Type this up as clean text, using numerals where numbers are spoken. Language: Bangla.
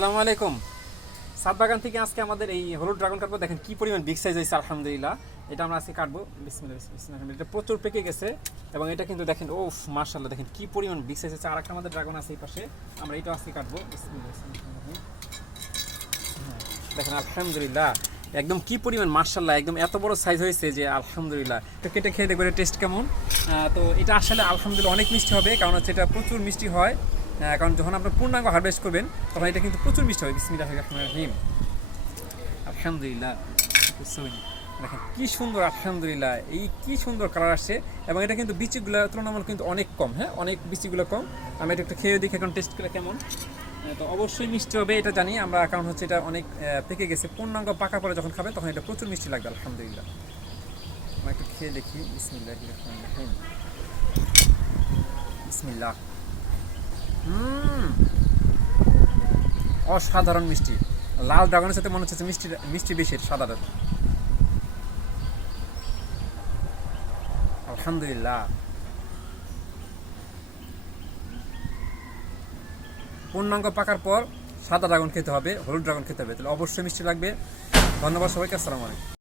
আসসালামু আলাইকুম। সাত বাগান থেকে আজকে আমাদের এই হলুদ ড্রাগন কাটবো। দেখেন কি পরিমাণ বিগ সাইজ হয়েছে, আলহামদুলিল্লাহ। এটা আমরা আজকে কাটবো। বিসমিল্লাহ বিসমিল্লাহ। এটা প্রচুর পেকে গেছে এবং এটা কিন্তু দেখেন, ওফ মাশাআল্লাহ, দেখেন কি পরিমাণ বিগ সাইজ হয়েছে। আর একটা আমাদের ড্রাগন আছে এই পাশে, আমরা এটাও আজকে কাটবো। বিসমিল্লাহ বিসমিল্লাহ। দেখেন আলহামদুলিল্লাহ, একদম কি পরিমাণ মাশাআল্লাহ, একদম এত বড় সাইজ হয়েছে যে আলহামদুলিল্লাহ। তো কেটে খেয়ে দেখবেন টেস্ট কেমন। তো এটা আসলে আলহামদুলিল্লাহ অনেক মিষ্টি হবে, কারণ হচ্ছে এটা প্রচুর মিষ্টি হয়। কারণ যখন আপনার পূর্ণাঙ্গ হারভেস্ট করবেন তখন এটা কিন্তু প্রচুর মিষ্টি হবে। বিসমিল্লাহির রহমানির রহিম। আলহামদুলিল্লাহ, দেখেন কি সুন্দর, আলহামদুলিল্লাহ, এই কি সুন্দর কালার আসছে। এবং এটা কিন্তু বিচিগুলো তুলনামূলক কিন্তু অনেক কম, হ্যাঁ অনেক বিচিগুলো কম। আমি এটা একটু খেয়ে দেখি এখন টেস্ট করে কেমন। তো অবশ্যই মিষ্টি হবে এটা জানি আমরা, কারণ হচ্ছে এটা অনেক পেকে গেছে। পূর্ণাঙ্গ পাকা পরে যখন খাবে তখন এটা প্রচুর মিষ্টি লাগবে, আলহামদুলিল্লাহ। আমরা একটু খেয়ে দেখি। বিসমিল্লাহির রহমানির রহিম। বিসমিল্লাহ। অসাধারণ মিষ্টি। লাল ড্রাগনের সাথে মনে হচ্ছে মিষ্টি মিষ্টি বেশি সাদাটা। আলহামদুলিল্লাহ। পূর্ণাঙ্গ পাকার পর সাদা ড্রাগন খেতে হবে, হলুদ ড্রাগন খেতে হবে, তাহলে অবশ্যই মিষ্টি লাগবে। ধন্যবাদ সবাইকে। আসসালামু আলাইকুম।